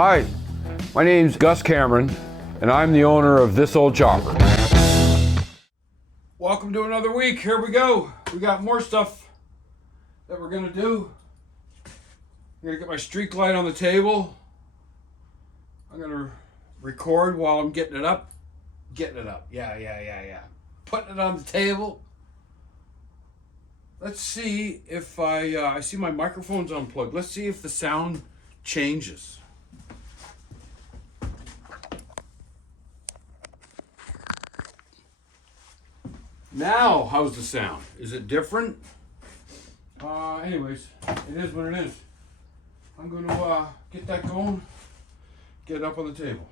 Hi, my name's Gus Cameron, and I'm the owner of This Old Chopper. Welcome to another week. Here we go. We got more stuff that we're gonna do. I'm gonna get my Streetglide on the table. I'm gonna record while I'm getting it up. Yeah. Putting it on the table. Let's see if I see my microphone's unplugged. Let's see if the sound changes. Now, how's the sound? Is it different? Anyways, it is what it is. I'm going to get that going, get it up on the table.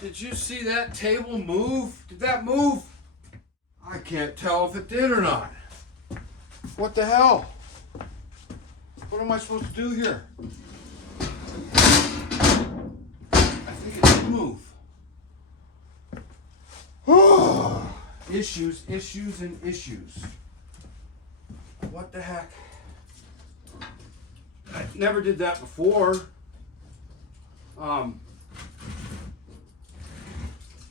Did you see that table move? Did that move? I can't tell if it did or not. What the hell? What am I supposed to do here? I think it did move. Issues, and issues. What the heck? I never did that before. I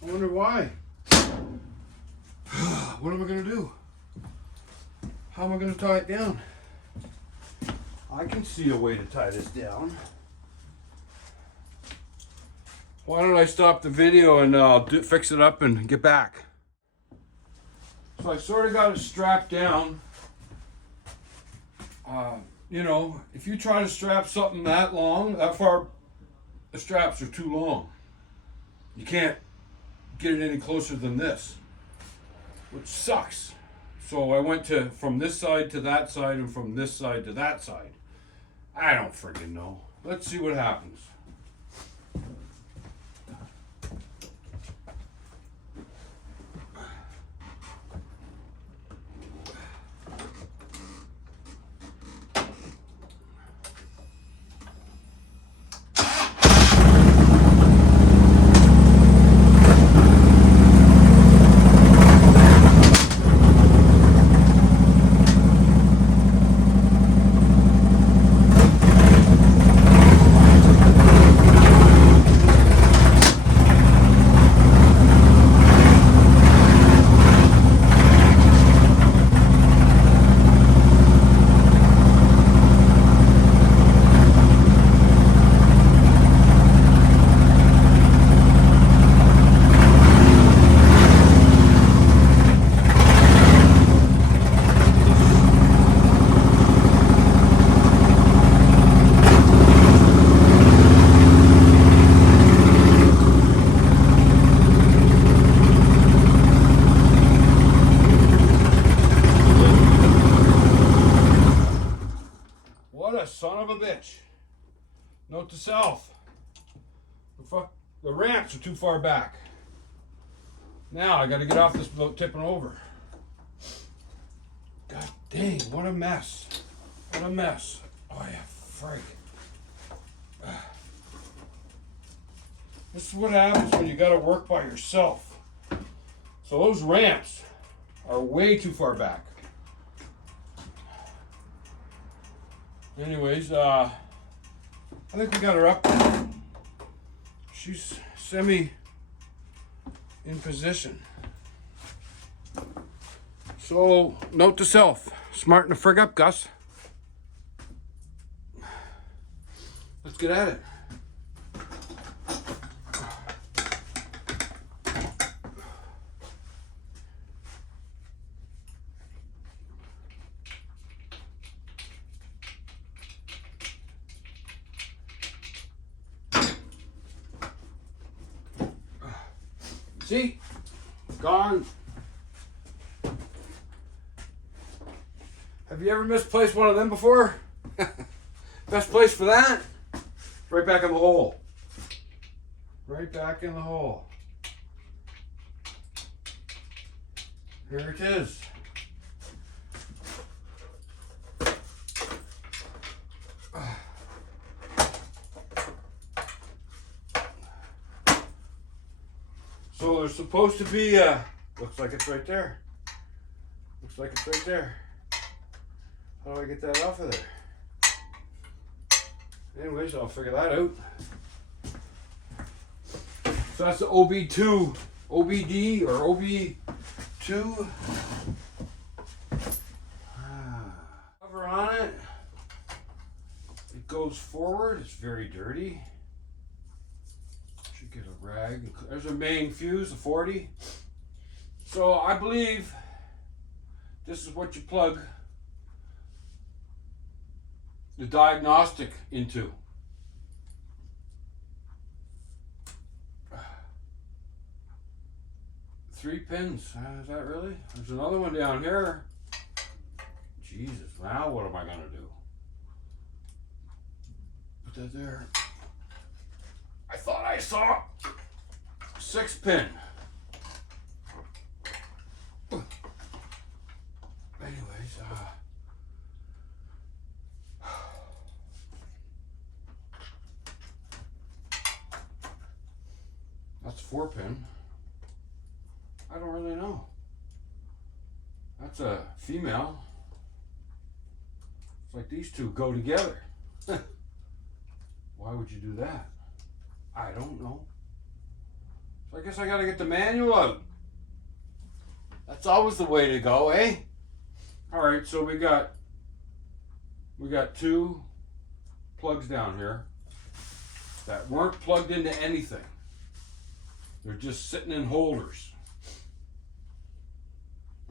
wonder why. What am I going to do? How am I going to tie it down? I can see a way to tie this down. Why don't I stop the video and fix it up and get back? So I sort of got it strapped down. You know, if you try to strap something that long, that far, the straps are too long. You can't get it any closer than this, which sucks. So I went from this side to that side and from this side to that side. I don't freaking know. Let's see what happens. Son of a bitch. Note to self. The ramps are too far back. Now I gotta get off this boat tipping over. God dang, what a mess. What a mess. Oh yeah, freak. This is what happens when you gotta work by yourself. So those ramps are way too far back. Anyways, I think we got her up there. She's semi in position. So, note to self, smarten the frig up, Gus. Let's get at it. See? Gone. Have you ever misplaced one of them before? Best place for that? Right back in the hole. Right back in the hole. Here it is. So there's supposed to be looks like it's right there. Looks like it's right there. How do I get that off of there? Anyways, I'll figure that out. So that's the OB2, OBD or OB2. Cover on it. It goes forward. It's very dirty. Should get a rag. There's a main fuse, a 40. So I believe this is what you plug the diagnostic into. Three pins. Is that really? There's another one down here. Jesus, now what am I gonna do? Put that there. I thought I saw 6 pin. Anyways, that's 4 pin. I don't really know. That's a female. It's like these two go together. Why would you do that? I don't know. So I guess I gotta get the manual out. That's always the way to go, eh? Alright, so we got 2 plugs down here that weren't plugged into anything. They're just sitting in holders.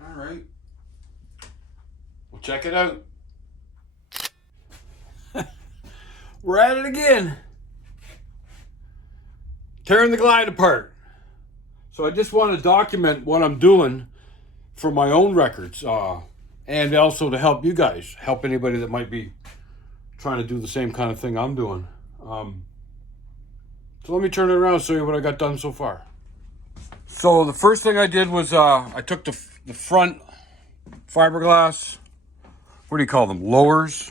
Alright. We'll check it out. We're at it again. Tearing the glide apart. So I just want to document what I'm doing for my own records. And also to help you guys. Help anybody that might be trying to do the same kind of thing I'm doing. So let me turn it around and show you what I got done so far. So the first thing I did was I took the front fiberglass, what do you call them, lowers.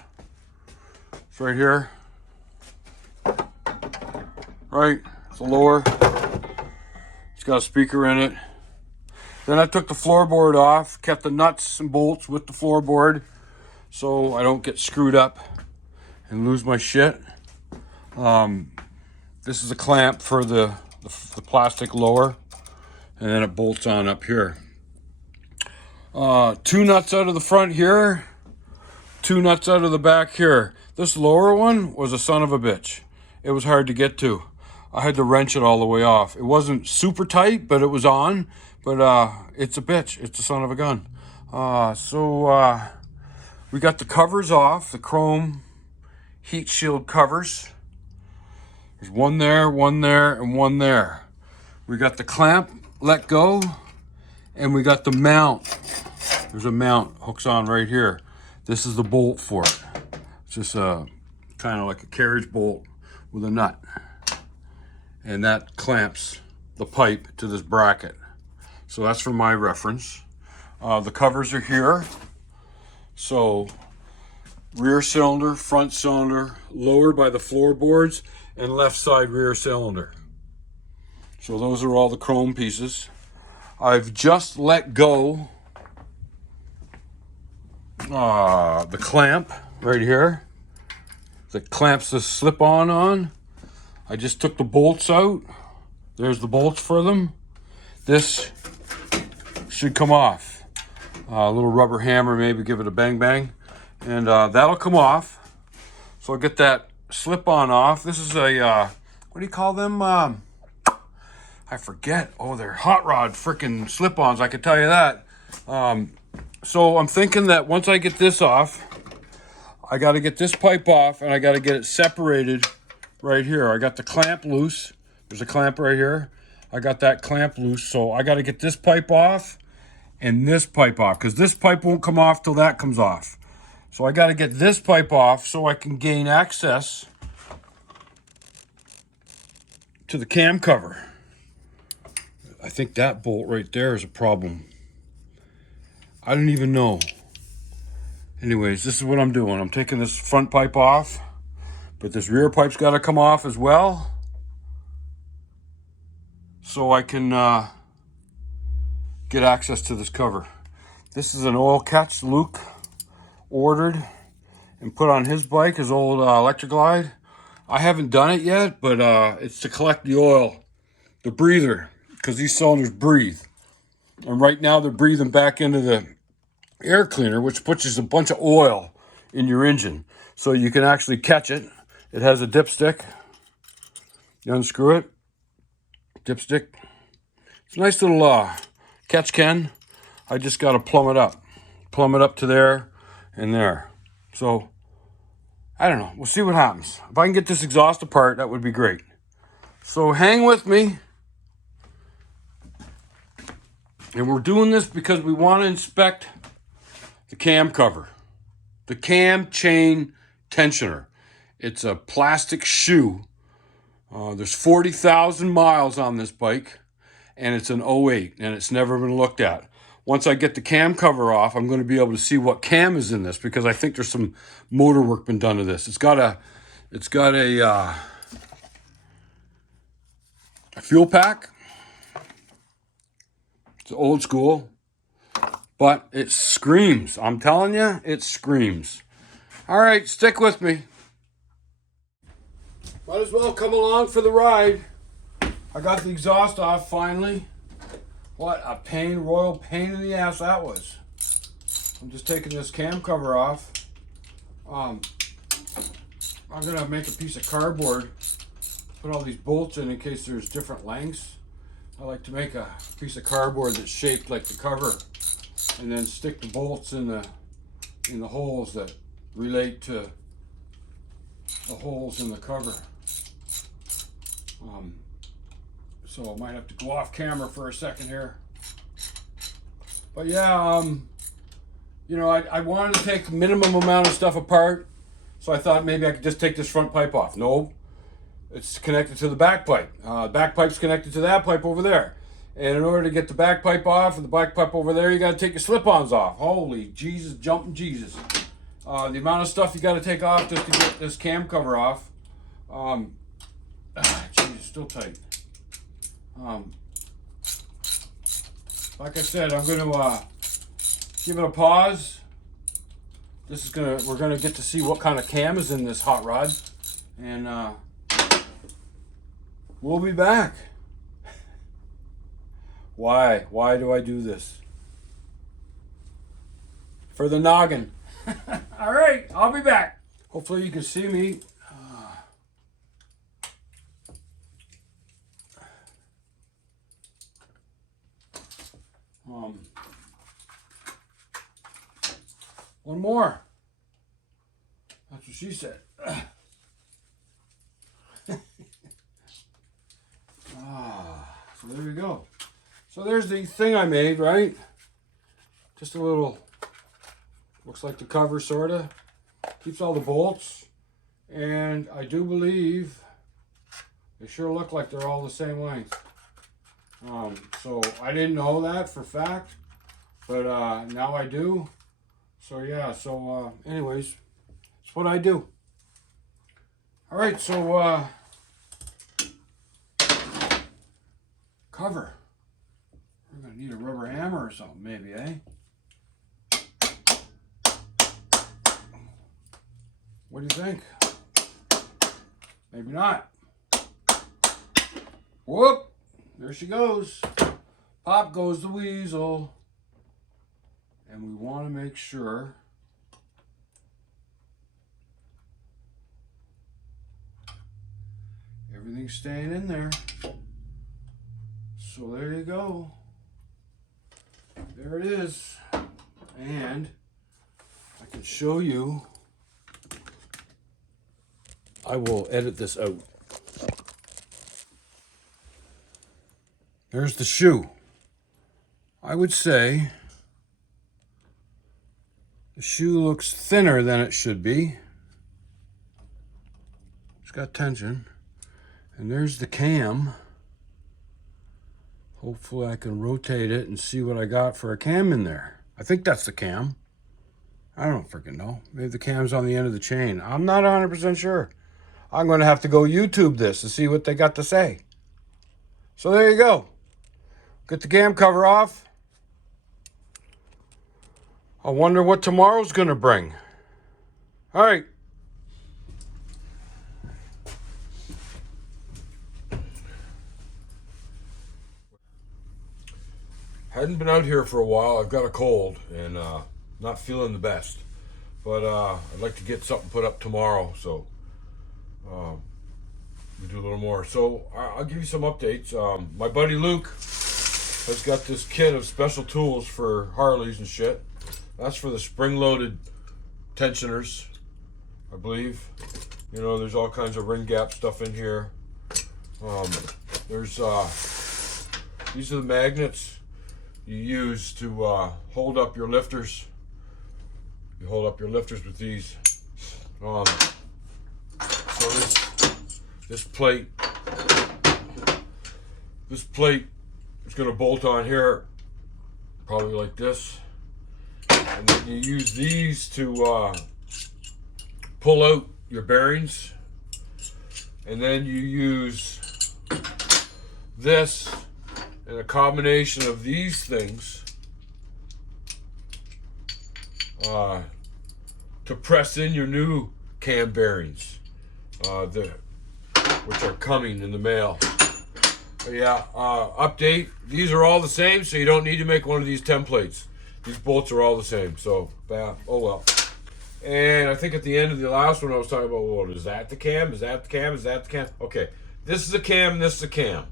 It's right here. Right, it's a lower. It's got a speaker in it. Then I took the floorboard off, kept the nuts and bolts with the floorboard so I don't get screwed up and lose my shit. This is a clamp for the plastic lower, and then it bolts on up here. 2 nuts out of the front here, 2 nuts out of the back here. This lower one was a son of a bitch. It was hard to get to. I had to wrench it all the way off. It wasn't super tight, but it was on. But it's a bitch. It's a son of a gun. So we got the covers off, the chrome heat shield covers. There's one there, and one there. We got the clamp let go, and we got the mount. There's a mount, hooks on right here. This is the bolt for it. It's just kind of like a carriage bolt with a nut. And that clamps the pipe to this bracket. So that's for my reference. The covers are here. So rear cylinder, front cylinder, lowered by the floorboards, and left side rear cylinder. So those are all the chrome pieces. I've just let go the clamp right here that clamps the slip-on on. I just took the bolts out. There's the bolts for them. This should come off. A little rubber hammer, maybe give it a bang bang, and that'll come off. So I'll get that slip-on off. This is a what do you call them? I forget. Oh, they're hot rod freaking slip-ons. I can tell you that. So I'm thinking that once I get this off, I got to get this pipe off, and I got to get it separated right here. I got the clamp loose. There's a clamp right here. I got that clamp loose, so I got to get this pipe off and this pipe off, because this pipe won't come off till that comes off. So I got to get this pipe off so I can gain access to the cam cover. I think that bolt right there is a problem. I don't even know. Anyways, this is what I'm doing. I'm taking this front pipe off, but this rear pipe's got to come off as well, so I can get access to this cover. This is an oil catch Luke ordered and put on his bike, his old Streetglide. I haven't done it yet, but it's to collect the oil, the breather, because these cylinders breathe. And right now they're breathing back into the air cleaner, which pushes a bunch of oil in your engine. So you can actually catch it. It has a dipstick. You unscrew it, dipstick. It's a nice little catch can. I just got to plumb it up to there and there. So I don't know, we'll see what happens. If I can get this exhaust apart, that would be great. So hang with me. And we're doing this because we want to inspect the cam cover, the cam chain tensioner. It's a plastic shoe. There's 40,000 miles on this bike, and it's an '08, and it's never been looked at. Once I get the cam cover off, I'm going to be able to see what cam is in this, because I think there's some motor work been done to this. It's got a fuel pack. It's old school, but it screams. I'm telling you, it screams. All right, stick with me. Might as well come along for the ride. I got the exhaust off finally. What a pain, royal pain in the ass that was. I'm just taking this cam cover off. I'm gonna make a piece of cardboard, put all these bolts in case there's different lengths. I like to make a piece of cardboard that's shaped like the cover, and then stick the bolts in the holes that relate to the holes in the cover. So I might have to go off camera for a second here. But yeah, you know, I wanted to take the minimum amount of stuff apart, so I thought maybe I could just take this front pipe off. No, it's connected to the back pipe. Back pipe's connected to that pipe over there. And in order to get the back pipe off and the back pipe over there, you got to take your slip-ons off. Holy Jesus, jumping Jesus. The amount of stuff you got to take off just to get this cam cover off. Jesus, still tight. Like I said, I'm going to give it a pause. We're going to get to see what kind of cam is in this hot rod. And we'll be back. Why? Why do I do this? For the noggin. All right, I'll be back. Hopefully you can see me. One more. That's what she said. So there we go. So there's the thing I made, right? Just a little, looks like the cover sorta. Keeps all the bolts. And I do believe they sure look like they're all the same length. So I didn't know that for fact, but now I do. So yeah, so anyways, that's what I do. All right, so cover. We're gonna need a rubber hammer or something, maybe, eh? What do you think? Maybe not. Whoop! There she goes. Pop goes the weasel. And we want to make sure everything's staying in there. So there you go. There it is. And I can show you. I will edit this out. There's the shoe. I would say the shoe looks thinner than it should be. It's got tension. And there's the cam. Hopefully I can rotate it and see what I got for a cam in there. I think that's the cam. I don't freaking know. Maybe the cam's on the end of the chain. I'm not 100% sure. I'm going to have to go YouTube this to see what they got to say. So there you go. Get the cam cover off. I wonder what tomorrow's going to bring. All right. Hadn't been out here for a while. I've got a cold and not feeling the best. But I'd like to get something put up tomorrow, so we do a little more. So I'll give you some updates. My buddy Luke has got this kit of special tools for Harleys and shit. That's for the spring-loaded tensioners, I believe. You know, there's all kinds of ring gap stuff in here. There's these are the magnets you use to hold up your lifters. You hold up your lifters with these. So this plate is going to bolt on here, probably like this. And then you use these to pull out your bearings. And then you use this and a combination of these things to press in your new cam bearings, which are coming in the mail. Yeah, update. These are all the same, so you don't need to make one of these templates. These bolts are all the same, so oh well. And I think at the end of the last one I was talking about, well, is that the cam? Is that the cam? Is that the cam? Okay, this is a cam, this is a cam.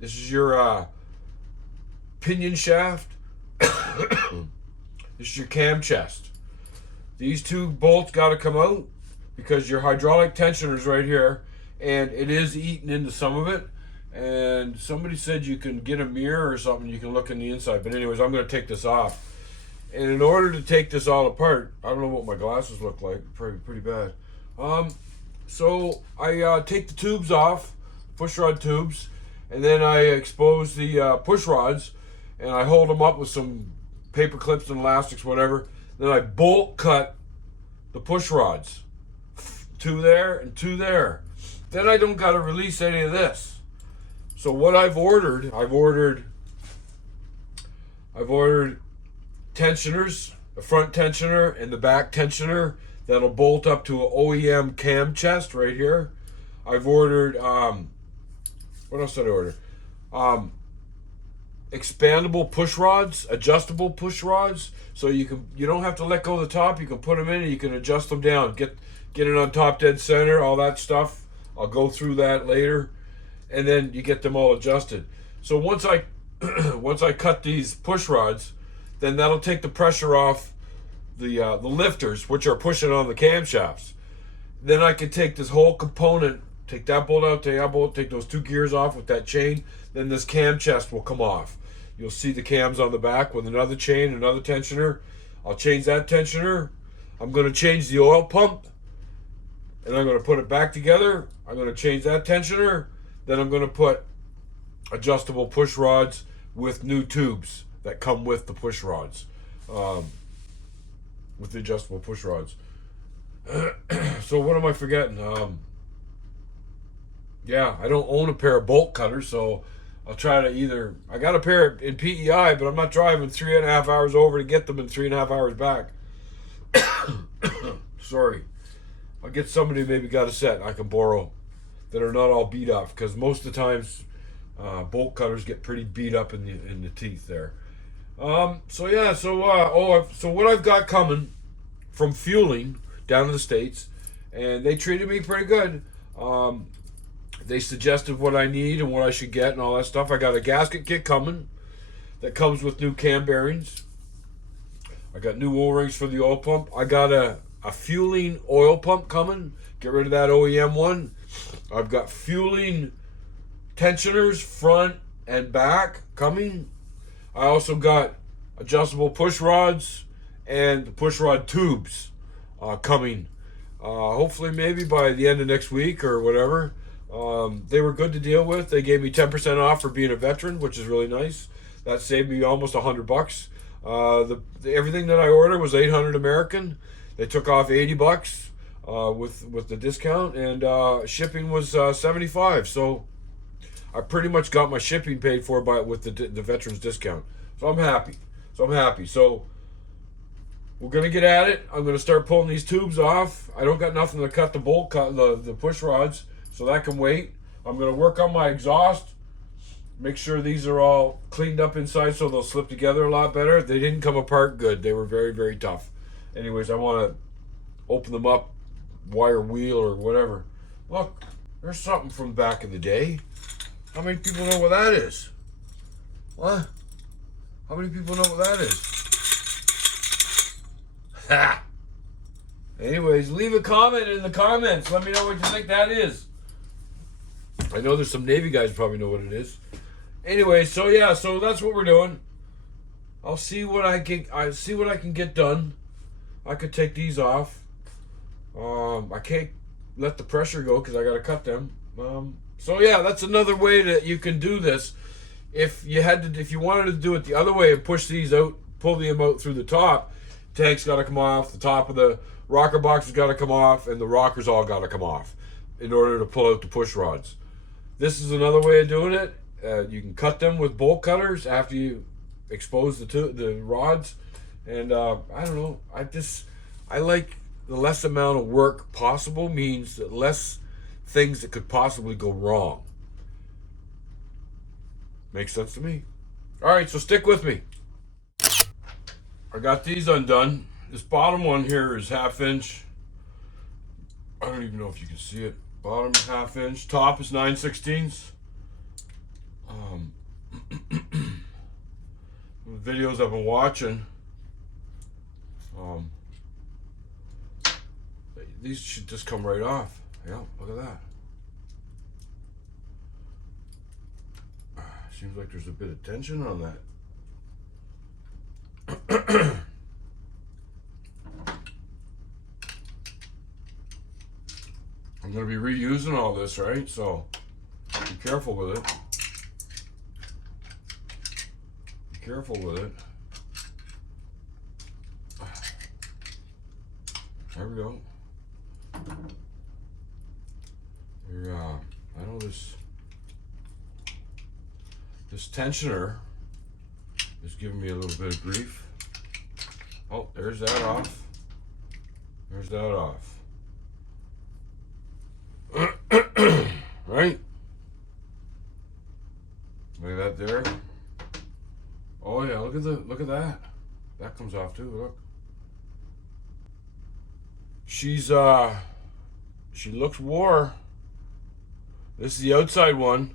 This is your pinion shaft. This is your cam chest. These two bolts got to come out because your hydraulic tensioner is right here, and it is eating into some of it. And somebody said you can get a mirror or something, you can look in the inside. But anyways, I'm going to take this off. And in order to take this all apart, I don't know what my glasses look like, pretty bad. So I take the tubes off, push rod tubes, and then I expose the push rods, and I hold them up with some paper clips and elastics, whatever. Then I bolt cut the push rods, 2 there and 2 there. Then I don't got to release any of this. So what I've ordered tensioners, the front tensioner and the back tensioner that'll bolt up to an OEM cam chest right here. I've ordered, what else did I order? Expandable push rods, adjustable push rods, so you don't have to let go of the top. You can put them in and you can adjust them down. Get it on top dead center, all that stuff. I'll go through that later, and then you get them all adjusted. So once I once I cut these push rods, then that'll take the pressure off the lifters, which are pushing on the camshafts. Then I can take this whole component, take that bolt out, take that bolt, take those 2 gears off with that chain. Then this cam chest will come off. You'll see the cams on the back with another chain, another tensioner. I'll change that tensioner. I'm going to change the oil pump, and I'm going to put it back together. I'm going to change that tensioner. Then I'm going to put adjustable push rods with new tubes that come with the push rods, with the adjustable push rods. So what am I forgetting? Yeah, I don't own a pair of bolt cutters, so I'll try to I got a pair in PEI, but I'm not driving 3.5 hours over to get them in 3.5 hours back. Sorry. I'll get somebody who maybe got a set I can borrow that are not all beat up, because most of the times bolt cutters get pretty beat up in the teeth there. So what I've got coming from fueling down in the States, and they treated me pretty good. They suggested what I need and what I should get and all that stuff. I got a gasket kit coming that comes with new cam bearings. I got new O-rings for the oil pump. I got a fueling oil pump coming. Get rid of that OEM one. I've got fueling tensioners, front, and back coming. I also got adjustable push rods and the push rod tubes coming. Hopefully maybe by the end of next week or whatever. They were good to deal with. They gave me 10% off for being a veteran, which is really nice. That saved me almost $100. Everything that I ordered was 800 American. They took off $80 with the discount, and shipping was 75. So I pretty much got my shipping paid for with the veterans discount. So I'm happy. So we're gonna get at it. I'm gonna start pulling these tubes off. I don't got nothing to cut the push rods, so that can wait. I'm gonna work on my exhaust. Make sure these are all cleaned up inside so they'll slip together a lot better. They didn't come apart good. They were very, very tough. Anyways, I want to open them up, wire wheel or whatever. Look, there's something from back in the day. How many people know what that is? What? How many people know what that is? Ha! Anyways, leave a comment in the comments. Let me know what you think that is. I know there's some Navy guys probably know what it is. Anyway, so yeah, so that's what we're doing. I'll see what I can get done. I could take these off. I can't let the pressure go because I gotta cut them. So yeah, that's another way that you can do this. If you wanted to do it the other way and push these out, pull them out through the top, tank's gotta come off, the top of the rocker box has gotta come off, and the rockers all gotta come off in order to pull out the push rods. This is another way of doing it. You can cut them with bolt cutters after you expose the rods, and I don't know. I like the less amount of work possible means that less things that could possibly go wrong. Makes sense to me. All right, so stick with me. I got these undone. This bottom one here is 1/2 inch. I don't even know if you can see it. Bottom is 1/2 inch. Top is 9/16. The videos I've been watching, these should just come right off. Yeah, look at that. Seems like there's a bit of tension on that. I'm going to be reusing all this, right? So be careful with it. Be careful with it. There we go. Here, I know this tensioner is giving me a little bit of grief. Oh, there's that off. There's that off. Right? Look at that there. Oh yeah, look at that. That comes off too, look. She looks wore. This is the outside one.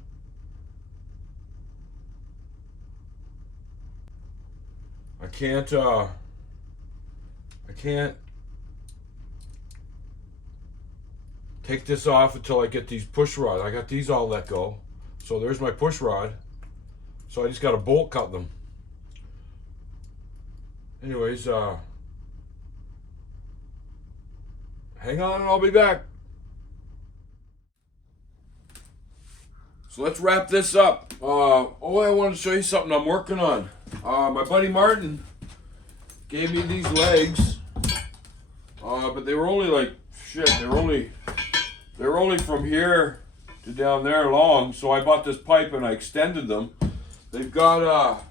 I can't take this off until I get these push rods. I got these all let go. So there's my push rod. So I just got to bolt cut them. Anyways, hang on and I'll be back. So let's wrap this up. I wanted to show you something I'm working on. My buddy Martin gave me these legs, but they were only like shit. They were only from here to down there long. So I bought this pipe and I extended them. They've got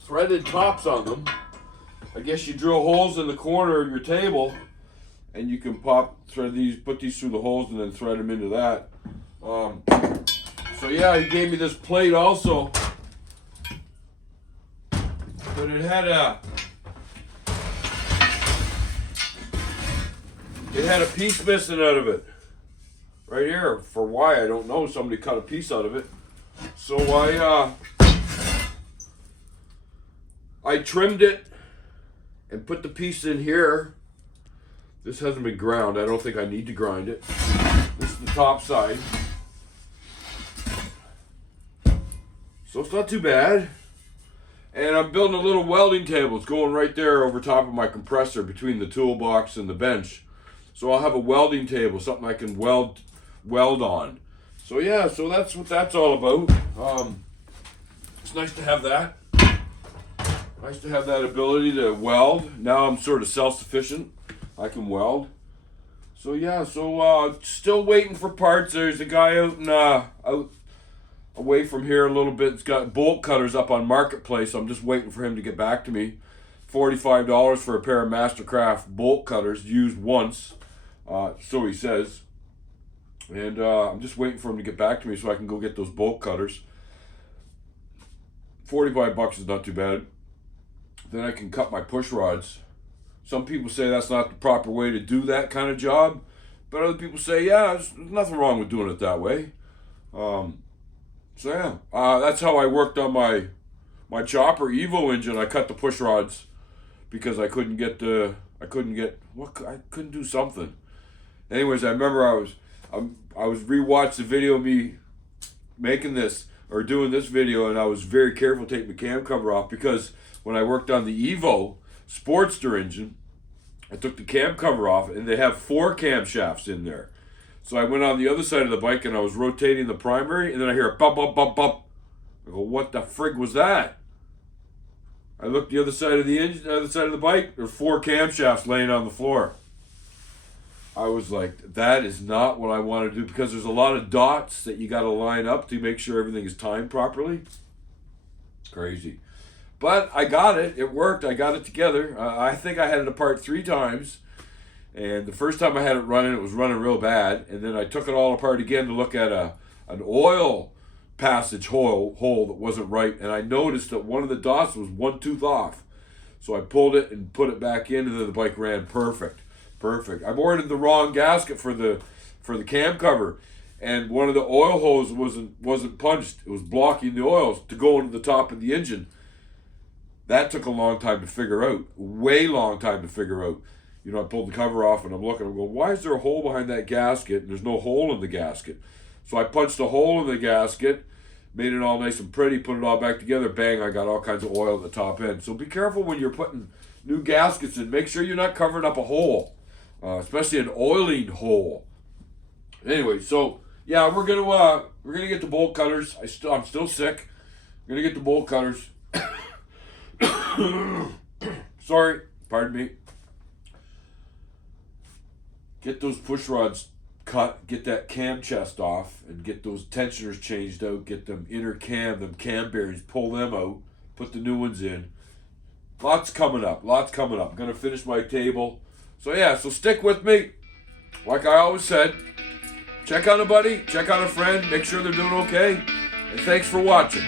threaded tops on them. I guess you drill holes in the corner of your table, and you can put these through the holes, and then thread them into that. So yeah, he gave me this plate also, but it had a piece missing out of it. Right here, for why I don't know. Somebody cut a piece out of it. So I trimmed it and put the piece in here. This hasn't been ground. I don't think I need to grind it. This is the top side. So it's not too bad. And I'm building a little welding table. It's going right there over top of my compressor between the toolbox and the bench. So I'll have a welding table, something I can weld on. So yeah, so that's what that's all about. It's nice to have that. Nice to have that ability to weld. Now I'm sort of self-sufficient. I can weld. So yeah, so still waiting for parts. There's a guy out away from here a little bit. It's got bolt cutters up on Marketplace. I'm just waiting for him to get back to me. $45 for a pair of Mastercraft bolt cutters, used once. So he says. And I'm just waiting for him to get back to me so I can go get those bolt cutters. $45 is not too bad. Then I can cut my push rods. Some people say that's not the proper way to do that kind of job, but other people say, yeah, there's nothing wrong with doing it that way. So yeah, that's how I worked on my chopper Evo engine. I cut the push rods because I couldn't do something. Anyways, I remember I was rewatched the video of me making this or doing this video, and I was very careful taking the cam cover off because when I worked on the Evo Sportster engine, I took the cam cover off, and they have 4 camshafts in there. So I went on the other side of the bike, and I was rotating the primary, and then I hear a bump, bump, bump, bump. I go, what the frig was that? I looked the other side of the engine, the other side of the bike. There were 4 camshafts laying on the floor. I was like, that is not what I want to do, because there's a lot of dots that you got to line up to make sure everything is timed properly. Crazy. But I got it. It worked. I got it together. I think I had it apart 3 times. And the first time I had it running, it was running real bad. And then I took it all apart again to look at an oil passage hole that wasn't right. And I noticed that one of the dots was 1 tooth off. So I pulled it and put it back in, and then the bike ran perfect. Perfect. I've ordered the wrong gasket for the cam cover. And one of the oil holes wasn't punched. It was blocking the oils to go into the top of the engine. That took a long time to figure out. Way long time to figure out. You know, I pulled the cover off and I'm looking, I'm going, why is there a hole behind that gasket? And there's no hole in the gasket. So I punched a hole in the gasket, made it all nice and pretty, put it all back together, bang, I got all kinds of oil at the top end. So be careful when you're putting new gaskets in. Make sure you're not covering up a hole, especially an oiling hole. Anyway, so yeah, we're gonna get the bolt cutters. I'm still sick. We're gonna get the bolt cutters. Sorry, pardon me. Get those push rods cut, get that cam chest off, and get those tensioners changed out, get them inner cam, them cam bearings, pull them out, put the new ones in. Lots coming up. I'm gonna finish my table. So yeah, so stick with me. Like I always said, check on a buddy, check on a friend, make sure they're doing okay, and thanks for watching.